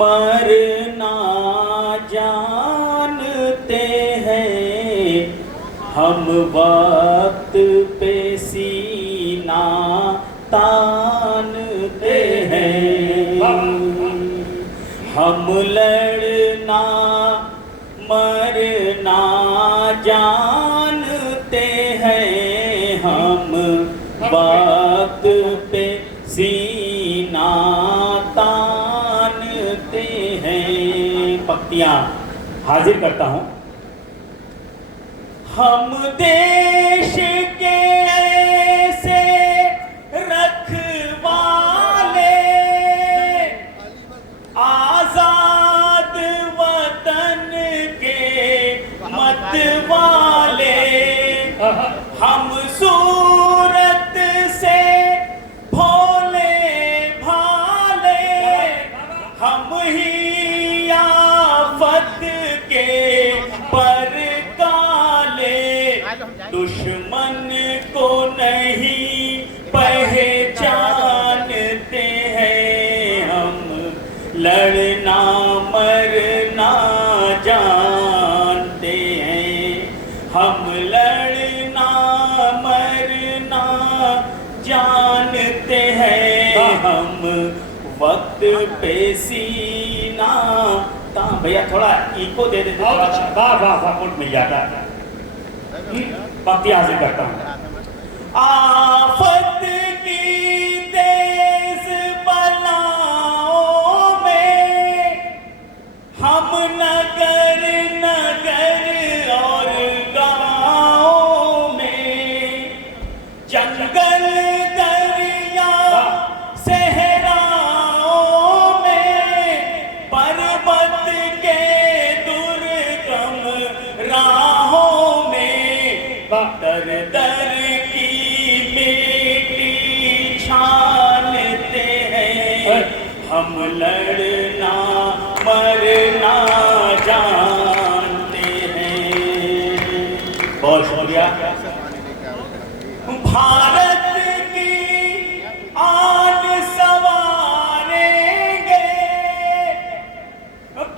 मरना जानते हैं हम, वक्त पे सीना तानते हैं। हम लड़ना मरना जानते हैं हम, वक्त पे सीना तानते हैं। पंक्तियां हाजिर करता हूं। हम देश के ऐसे रखवाले, आजाद वतन के मतवाले, हम सूरत से भोले भाले, हम ही आफत के पर काले, दुश्मन को नहीं पहचानते हैं हम, लड़ना मरना जानते हैं हम, लड़ना मरना जानते हैं हम, वक्त पे सीना भैया थोड़ा इको दे देते, वाह वाह वाह मुल्क मिल जाता है। पंक्ति हासिल करता हूं। आफत की तेज बलाओं में हम नगर नगर और गाँवों में, जंगल दरिया सहराओं में, पर्वत के दुर्गम राहों में, दर दर की मिट्टी छानते हैं हम, लड़ना मरना जानते हैं। बहुत शुक्रिया। भारत की आन संवारेंगे,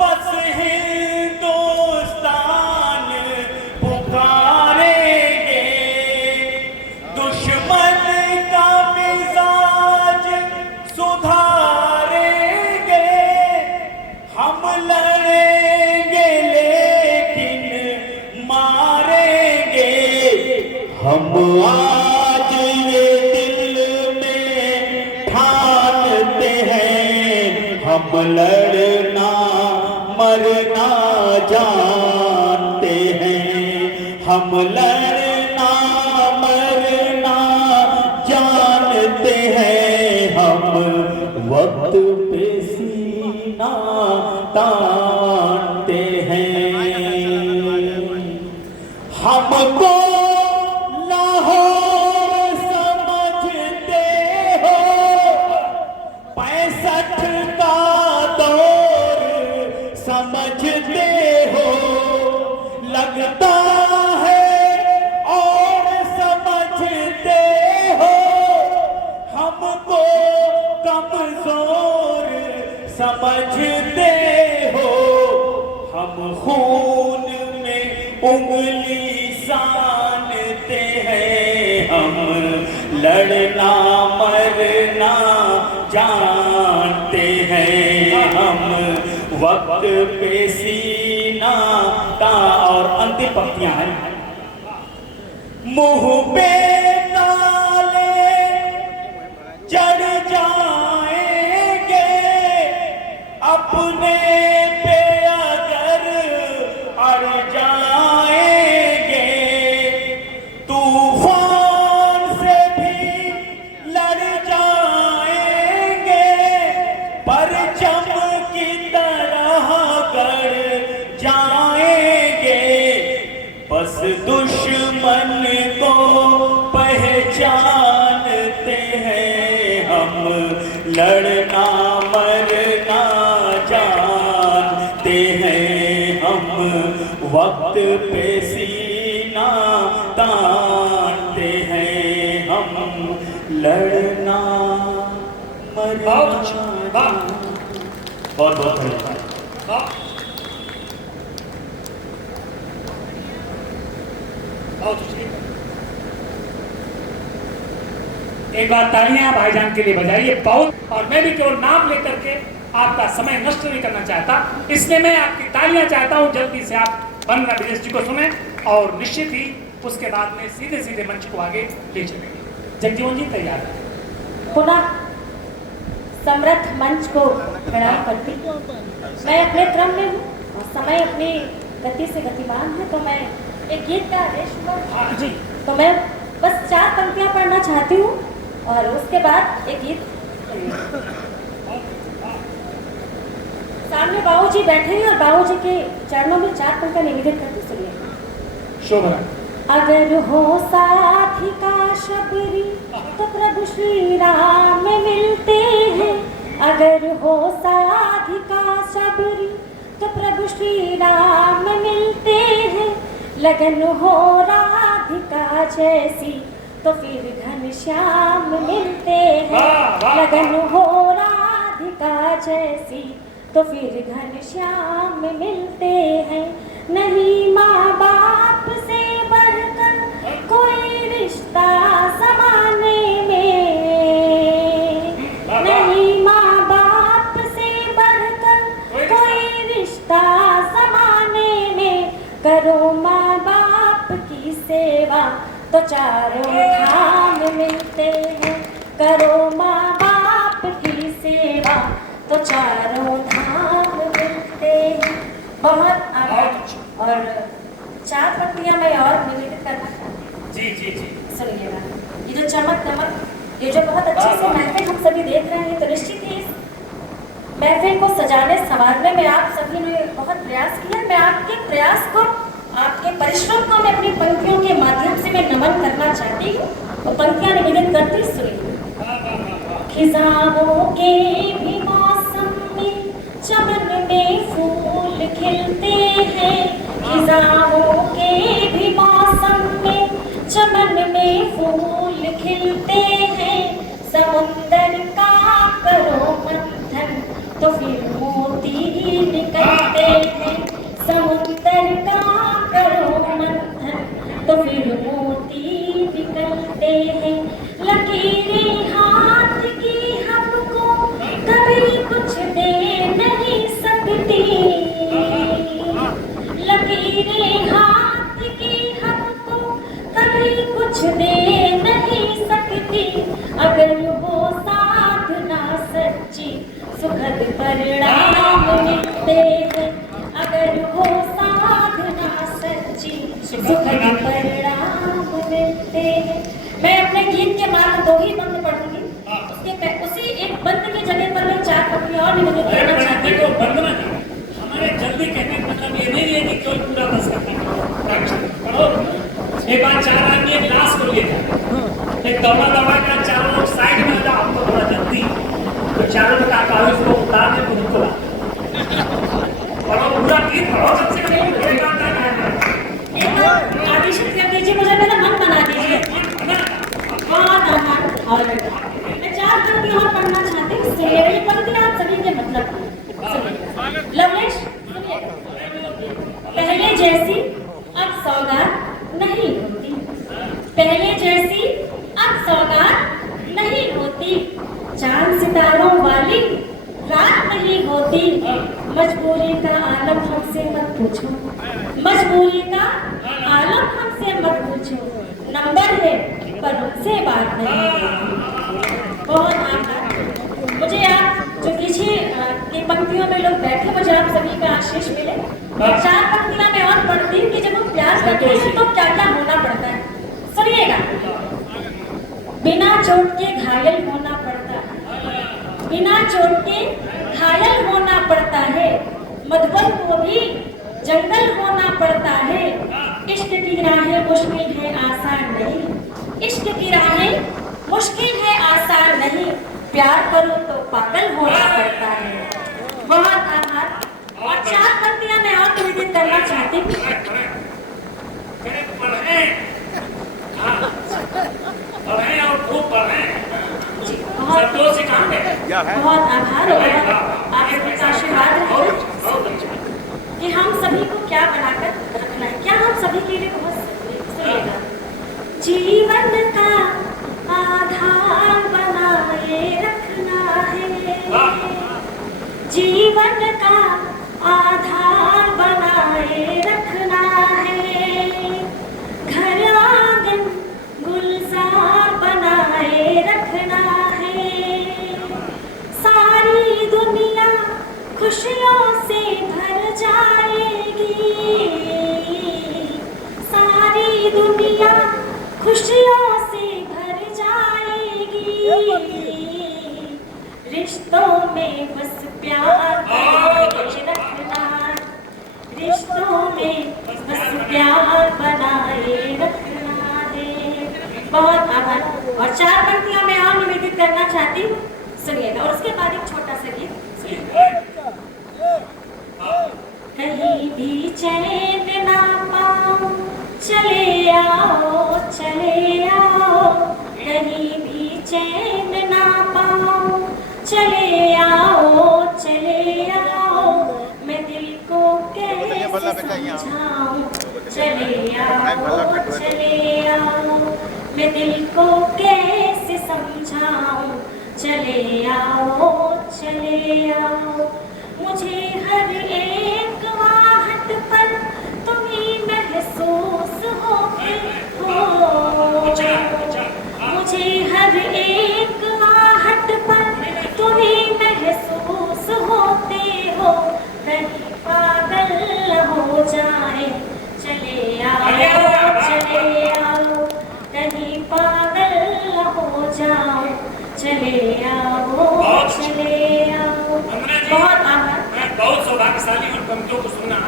बस हिंदुस्तान पुकारेंगे, दुश्मन का मिजाज सुधारेंगे, हम लड़ेंगे लेकिन मारेंगे, हम आज ये दिल में ठानते हैं हम, लड़ना मरना जानते हैं हम, लड़ना मरना जानते हैं हम, वक्त पे सीना तानते हैं। हमको लाहौर समझते हो, 65 का दौर समझते हो, लगता है और समझते हो, हमको कमजोर समझते हो, हम खून में उंगली सानते हैं हम, लड़ना मरना जानते हैं हम, वक्त पे सीना ता। और अंतिम पंक्तियां हैं। मुंह पे ताले चढ़ जाएंगे, अपने पे अगर अड़ जाएंगे, तूफान से भी लड़ जाएंगे, परचम की तरह गड़ जाएंगे, बस दुश्मन को पहचानते हैं हम, लड़ना मरना जानते हैं हम, वक्त पे सीना तानते हैं हम, लड़ना मरना। बहुत बहुत धन्यवाद। एक बार तालियां भाईजान के लिए बजाइए बहुत। और मैं भी केवल नाम लेकर के आपका समय नष्ट नहीं करना चाहता, इसलिए मैं आपकी तालियां चाहता हूं। जल्दी से आप वंदना विदेश जी को सुने और निश्चित ही उसके बाद में सीधे सीधे मंच को आगे ले चलेंगे। जगजीवन जी तैयार है। पुनः समर्थ मंच को प्रणाम करती। मैं अपने क्रम में हूँ और समय अपनी गति से गतिमान है, तो मैं एक गीत का आदेश हुआ जी, तो मैं बस 4 पंक्तियां पढ़ना चाहती हूँ और उसके बाद एक गीत। सामने बाबूजी बैठे हैं और बाबूजी के चरणों में 4 पंक्तियां निवेदित करती। सुनिए। शोभना। अगर हो साथी का शबरी तो प्रभु श्री राम मिलते हैं। अगर हो साथी का शबरी तो प्रभु श्री राम मिलते हैं। लगन हो राधिका जैसी तो फिर घनश्याम मिलते हैं। लगन हो राधिका जैसी तो फिर घनश्याम मिलते हैं। नहीं माँ बाप से बढ़कर कोई रिश्ता ज़माने में। नहीं माँ बाप से बढ़कर कोई रिश्ता ज़माने में। करो माँ बाप की सेवा तो चारों धाम मिलते हैं। करो माँ बाप की सेवा तो चारों धाम मिलते हैं। बहुत आभार। और 4 पंक्तियां मैं और निवेदित करना चाहती हूँ। जी जी जी सुनिएगा। ये जो चमक दमक, ये जो बहुत अच्छे से महफिल हम सभी देख रहे हैं, तो निश्चित ही इस महफिल को सजाने संवारने में आप सभी ने बहुत प्रयास किया। मैं आपके प्रयास को, आपके परिश्रम को मैं अपनी पंक्तियों के माध्यम से मैं नमन करना चाहती हूँ। तो पंक्तियां निवेदित करती। सुनिए। खिजाओं के भी मौसम में चमन में फूल खिलते हैं। खिजाओं के भी मौसम में चमन में फूल खिलते हैं। समुंदर का करो मंथन तो फिर मोती निकलते हैं। समुंदर का करो मंथन तो फिर मोती निकलते हैं। लकीरें हाथ की हमको कभी कुछ दे नहीं सकती। लकीरें हाथ की हमको कभी कुछ दे नहीं सकती। अगर वो साधना सच्ची सुखद परिणाम मिलते हैं। अगर वो साधना सच्ची सुखद परिणाम मिलते हैं। मैं अपने गीत के बाद 2 ही बंद पढ़ूंगी। उसी एक बंद की जगह पर मैं 4 पंक्तियां और निवेदित करना चाहती हूँ। बंदना जी, हमारे जल्दी कहने का मतलब ये नहीं है कि केवल पूरा बस करना है। एक बार 4 आदमी एक लाश को ले जाए, एक दौड़ा दौड़ा कर 4 लोग साइड में जाओ, आपको थोड़ा जल्दी, तो 4 लोग का कागज को उतार दे खुद को और पूरा गीत पढ़ो सबसे पहले। आदेशित कर दीजिए, मुझे मेरा मन बना दीजिए। बहुत आभार। और मैं 4 पंक्तियां और पढ़ना चाहती हूँ। ये पंक्तियां आप सभी के मतलब लवलेश पहले जैसी अब सौगात नहीं होती। पहले जैसी अब सौगात नहीं होती। चांद सितारों वाली रात नहीं होती। मजबूरी का आलम हमसे मत पूछो। मजबूरी का आलम हमसे मत पूछो। नंबर है पर उनसे बात नहीं होती। बहुत आभार। मुझे आप जो पीछे की पंक्तियों में लोग बैठे, मुझे आप सभी का आशीष मिले। 4 पंक्तियां मैं और पढ़ती हूँ कि जब हम प्यास करते हैं तो क्या क्या होना पड़ता है। सुनिएगा। बिना चोट के घायल होना पड़ता है। बिना चोट के घायल होना पड़ता है। मधुबन को भी जंगल होना पड़ता है। इश्क की राहें मुश्किल है आसान नहीं। इश्क की राहें मुश्किल है आसान नहीं। प्यार करो तो पागल होना पड़ता है। बहुत आभार। और 4 पंक्तियां मैं और निवेदित करना चाहती हूँ। और खूब पढ़ें। बहुत आभार। आप सभी का आशीर्वाद जीवन का आधार बनाए रखना है, घर आंगन गुलजार बनाए रखना है। सारी दुनिया खुशियों से भर जाएगी, सारी दुनिया खुशियों से भर जाएगी। रिश्तों में बस प्यार बनाए रखना, रिश्तों में बस प्यार बनाए रखना है। बहुत आभार। और 4 पंक्तियां मैं और निवेदित करना चाहती हूँ, सुनिएगा। और उसके बाद एक छोटा सा गीत कहीं भी चैन ना पाओ चले आओ चले आओ, कहीं भी चैन ना पाओ चले आओ चले आओ, मैं दिल को कैसे समझाऊं चले आओ चले आओ, मैं दिल को कैसे समझाऊं चले आओ चले आओ। मुझे हर एक आहट पर तुम ही महसूस होते हो, मुझे हर एक आहट पर तुम ही महसूस होते हो। कहीं पागल हो जाए चले आओ चले आओ, कहीं पागल हो जाओ चले आओ चले आओ। बहुत आभार। मैं बहुत सौभाग्यशाली हूँ पंक्तियों को सुनना।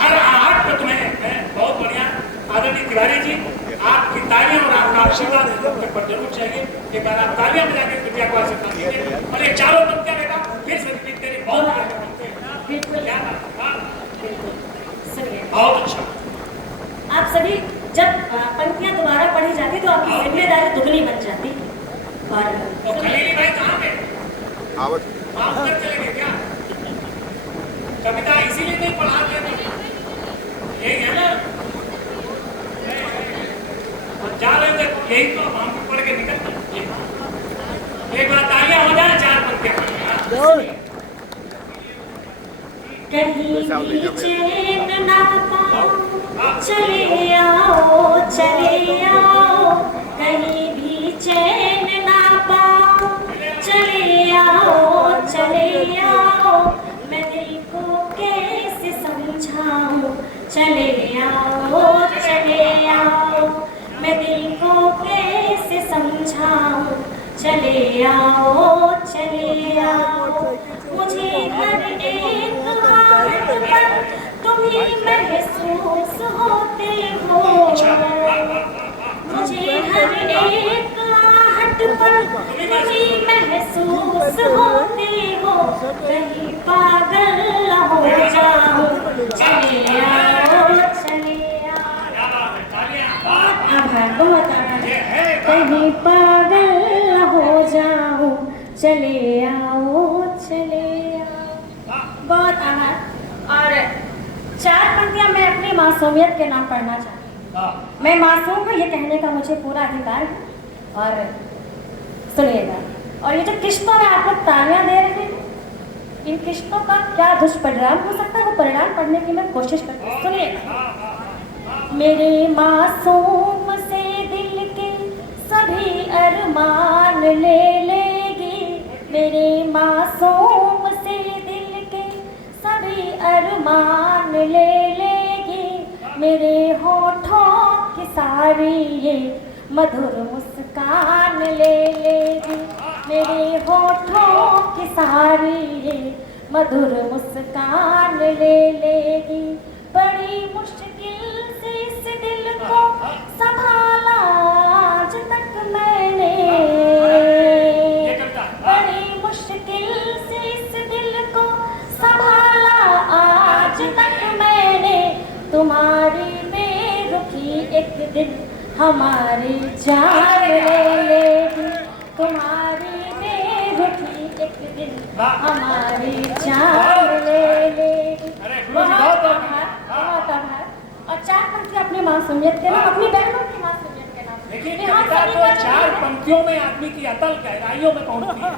हर आहट पर तुम्हें मैं बहुत बढ़िया। आदरणीय तिवारी जी, आपकी तालियां और आपका आशीर्वाद पर जरूर चाहिए। एक बार आप तालियां बजा के विद्या को आशीर्वाद दीजिए। और ये 4 पंक्तियां बेटा फिर से रिपीट करिए। बहुत बहुत अच्छा। आप सभी जब पंक्तियां दोबारा पढ़ी जाती तो आपकी जिम्मेदारी दुगनी बन जाती। और खलीली भाई कहाँ पे? आप उधर चले गए क्या? कविता इसीलिए नहीं पढ़ा रहे, यही है ना? और जा रहे थे यही तो हम पढ़ के निकलते। एक बार तालियां हो जाए 4 पंक्तियां। कहीं भी चैन ना पाओ चले आओ चले आओ, कहीं भी चैन ना पाओ चले आओ चले आओ, मैं दिल को कैसे समझाऊं चले आओ चले आओ, मैं दिल को कैसे समझाऊं चले आओ चले आओ। मुझे हर एक आहट पर तुम ही महसूस होते हो, मुझे हर एक आहट पर तुम ही महसूस होते हो। कहीं पागल हो जाऊं चले आओ चले आओ। आभार, बहुत आभार। कहीं पागल हो जाऊं चले आओ चले आओ। बहुत आभार। और 4 पंक्तियां मैं अपनी मासूमियत के नाम पढ़ना चाहती हूँ। मैं मासूम हूँ ये कहने का मुझे पूरा अधिकार है। और सुनिएगा। और ये जो किश्तों में आप लोग तालियां दे रहे हैं, इन किश्तों का क्या दुष्परिणाम हो सकता है वो परिणाम पढ़ने की मैं कोशिश करती हूँ। सुनिएगा। मेरे मासूम से दिल के सभी अरमान ले लेगी, मेरे मासूम से दिल के सभी अरमान ले लेगी, मेरे होठों की सारी ये मधुर मुस्कान ले लेगी, मेरे होठों की सारी ये मधुर मुस्कान ले लेगी। बड़ी मुश्किल से इस दिल को संभाला आज तक मैंने, बड़ी मुश्किल से इस दिल को संभाला आज तक मैंने। तुम्हारी बेरुखी एक दिन हमारी जान ले लेगी, तुम्हारी बेरुखी एक दिन हमारी जान ले लेगी। बहुत आभार। और 4 पंक्तियां अपनी मासूमियत के नाम, अपनी बहनों की मासूमियत के नाम। देखिए कविता तो 4 पंक्तियों में आदमी की अतल गहराइयों में पहुंचती है।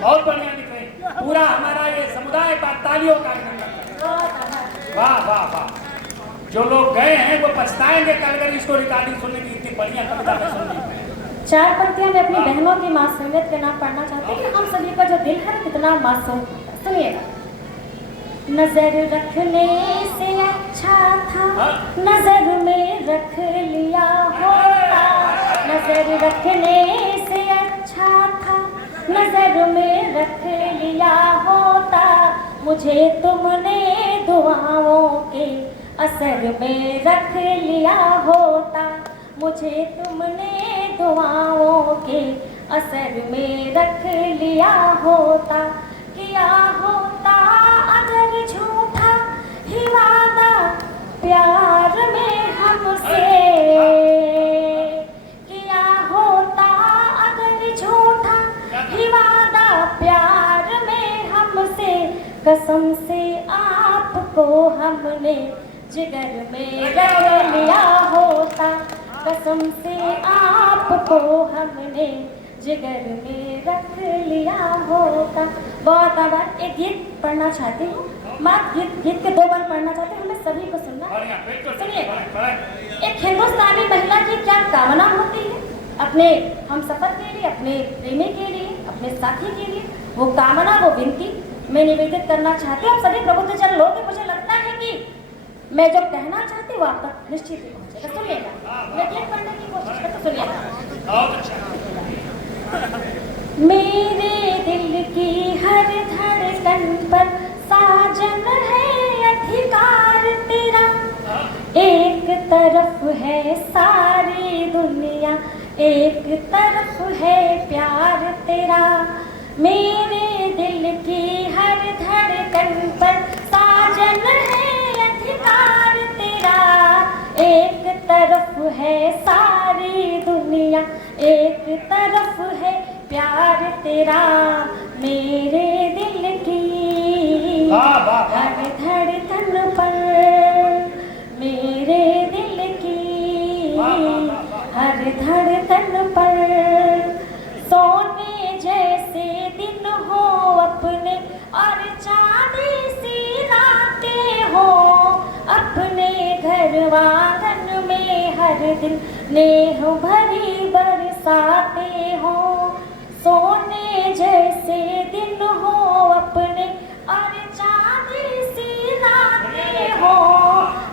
बहुत बढ़िया लिख रहे हैं। पूरा हमारा ये समुदाय का तालियों का अभिनंदन करें। वाह वाह वाह। जो लोग गए हैं वो पछताएंगे कल अगर इसको रिकॉर्डिंग सुनने की, इतनी बढ़िया कविता में सुननी। 4 पंक्तियां मैं अपनी बहनों की मासूमियत के नाम पढ़ना चाहती हूँ कि हम सभी का जो दिल है कितना मासूम। सुनिएगा। नजर रखने से अच्छा था नजर में रख लिया होता, नजर रखने से अच्छा था नजर में रख लिया होता, मुझे तुमने दुआओं के असर में रख लिया होता, मुझे तुमने दुआओं के असर में रख लिया होता, किया होता अगर झूठा ही वादा प्यार में हमसे, किया होता अगर झूठा ही वादा प्यार में हमसे, कसम से आपको हमने जिगर में रख लिया होता, कसम से आपको हमने जिगर में रख लिया होता। बहुत आभार। एक गीत पढ़ना चाहती हूँ, मात्र गीत के 2 बार पढ़ना चाहती हूँ, हमें सभी को सुनना। सुनिए, एक हिंदुस्तानी महिला की क्या कामना होती है अपने हम सफर के लिए, अपने प्रेमी के लिए, अपने साथी के लिए, वो कामना, वो विनती मैं निवेदित करना चाहती हूँ। आप सभी प्रबुद्धजन लोग, मुझे लगता है कि मैं जो कहना चाहती हूँ आप तक निश्चित ही पहुँचेगा। सुनिएगा, मैं गीत पढ़ने की कोशिश करती हूँ, सुनिएगा। मेरे दिल की हर धड़कन पर साजन है अधिकार तेरा, एक तरफ है सारी दुनिया, एक तरफ है प्यार तेरा, मेरे दिल की हर धड़कन पर साजन है अधिकार तेरा, एक तरफ है सारी दुनिया, एक तरफ है प्यार तेरा, मेरे दिल की हर धड़कन पर, मेरे दिल की हर धड़कन पर, सोने जैसे दिन हो अपने और चांदी सी रातें हो, अपने घर आंगन में हर दिन नेह भरी बरसाते हो, सोने जैसे दिन हो अपने और चांदी सी रातें हो,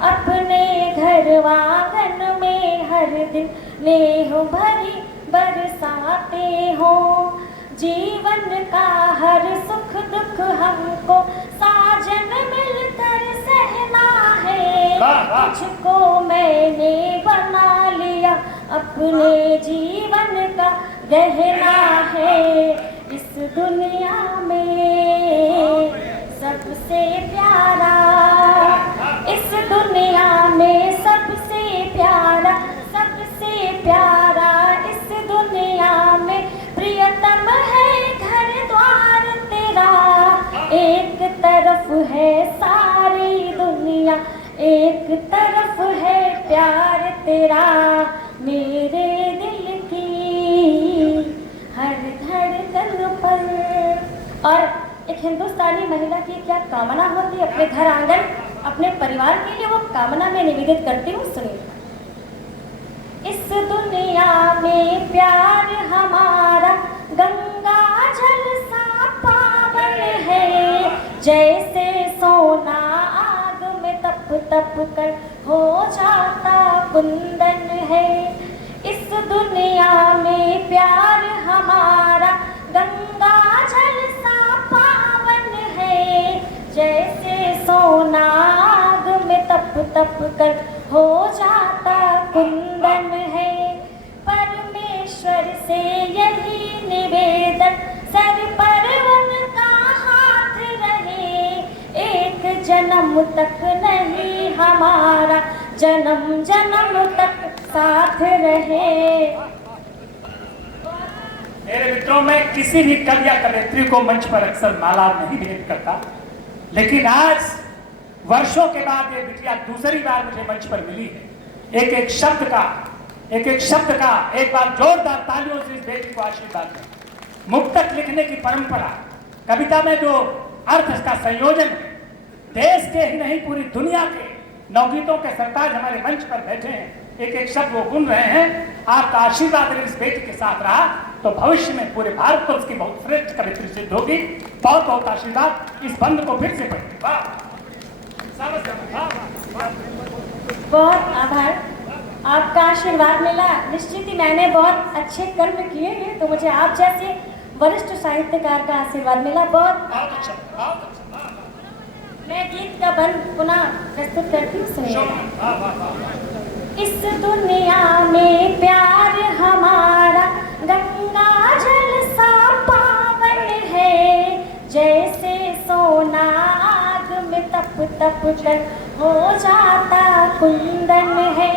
अपने घर आंगन में हर दिन नेह भरी बरसाते हो, जीवन का हर सुख दुख हमको साजन मिलकर सहना है, तुझको मैंने बना लिया अपने जीवन का गहना है, इस दुनिया में सबसे प्यारा, इस दुनिया में सबसे प्यारा, सबसे प्यारा इस दुनिया में प्रियतम है घर द्वार तेरा, एक तरफ है सारी दुनिया, एक तरफ है प्यार तेरा, मेरे दिल की हर धड़कन पर। और एक हिंदुस्तानी महिला की क्या कामना होती है अपने घर आंगन, अपने परिवार के लिए, वो कामना में निवेदित करती हूँ, सुनिए। इस दुनिया में प्यार हमारा गंगा जल सा पावन है, जैसे सोना आग में तप तप कर हो जाता कुंदन है, इस दुनिया में प्यार हमारा गंगा जल सा पावन है, जैसे सोना आग में तप तप कर हो जाता कुंदन है, परमेश्वर से यही निवेदन सर पर उनका हाथ रहे, एक जन्म तक नहीं हमारा जन्म जन्म तक साथ रहे। मेरे मित्रों, मैं किसी भी कवि या कवयित्री को मंच पर अक्सर माला नहीं भेंट करता, लेकिन आज वर्षों के बाद ये बिटिया दूसरी बार मुझे मंच पर मिली है। एक एक शब्द का एक बार जोरदार तालियों से इस बेटी को आशीर्वाद दें। मुक्तक लिखने की परंपरा कविता में जो अर्थ इसका संयोजन है, देश के ही नहीं पूरी दुनिया के नवगीतों के सरताज हमारे मंच पर बैठे हैं, एक एक शब्द वो गुन रहे हैं। आपका आशीर्वाद अगर इस बेटी के साथ रहा तो भविष्य में पूरे भारतवर्ष की बहुत श्रेष्ठ कवित्री सिद्ध होगी। बहुत बहुत आशीर्वाद। इस बंद को फिर से पढ़िए। वाह, बहुत आभार, आपका आशीर्वाद मिला। निश्चित ही मैंने बहुत अच्छे कर्म किए हैं तो मुझे आप जैसे वरिष्ठ साहित्यकार का आशीर्वाद मिला। बहुत अच्छा। मैं गीत का बंद पुनः प्रस्तुत करती हूँ, सुनिएगा। इस दुनिया में प्यार हमारा गंगा जल सा पावन है, जैसे सोना आग में तप तप कर हो जाता कुंदन है।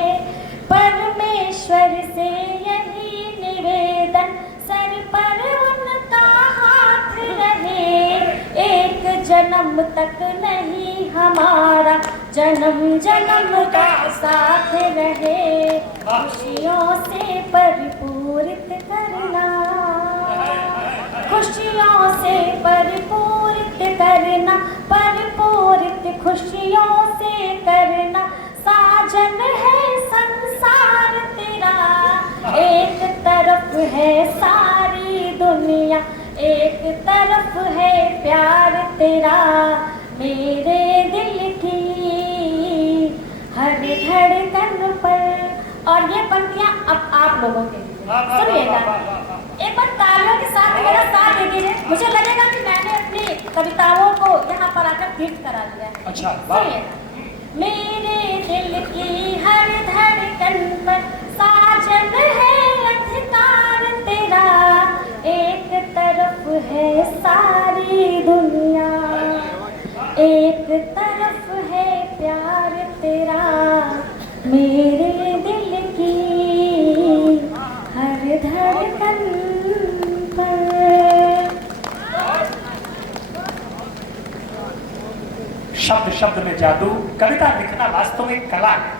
परमेश्वर से यही निवेदन, सर पर उनका हाथ रहे, एक जन्म तक नहीं हमारा, जन्म जन्म का साथ रहे। खुशियों से परिपूरित करना, खुशियों से परिपूरित करना, परिपूरित खुशियों से करना। साजन है संसार तेरा, एक तरफ है सारी दुनिया, एक तरफ है प्यार तेरा। मेरे दिल की हर धड़कन पर। और ये पंक्तियां अब आप लोगों के लिए सुनिएगा। एक बार तालियों के साथ मेरा साथ दे दीजिए। मुझे लगेगा कि मैंने अपनी कविताओं को यहाँ पर आकर हिट करा दिया है। अच्छा, सुनिएगा। मेरे दिल की हर धड़कन पर साजन है अधिकार तेरा, एक तरफ है सारी दुनिया, एक तरफ है प्यार तेरा। मेरे दिल की हर धड़कन पर। शब्द शब्द में जादू। कविता लिखना वास्तव में कला है।